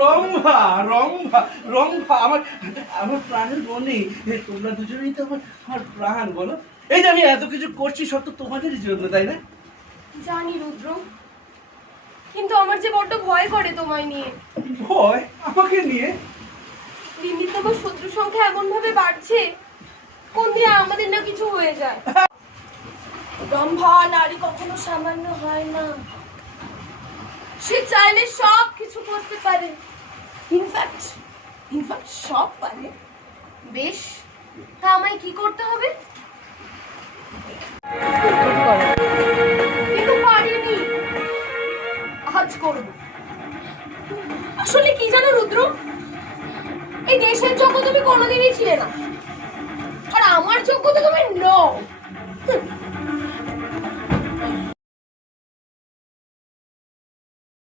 রম্ভা রম্ভা রম্ভা আমার আমার প্রাণের বন্ধু, তোমরা দুজনেই তো আমার প্রাণ। বলো, এই যে আমি এত কিছু করছি সব তো তোমাদেরই জন্য, তাই না? জানি রুদ্র, কিন্তু আমার যে বড্ড ভয় করে তোমায় নিয়ে। ভয় আমাকে নিয়ে? দিন দিন তোমার শত্রু সংখ্যা এমন ভাবে বাড়ছে, কোন দিয়ে আমাদের না কিছু হয়ে যায়। রম্ভা নারী কখনো সামান্য হয় না, সে চাইলে সব কিছু করতে পারে। ইনফ্যাক্ট সব পারে। বেশ, তা আমায় কি করতে হবে? কিন্তু পারিনি, আজ করব। আসলে কি জানো রুদ্র, এই দেশের যোগ্য তুমি কোনোদিনই ছিলে না।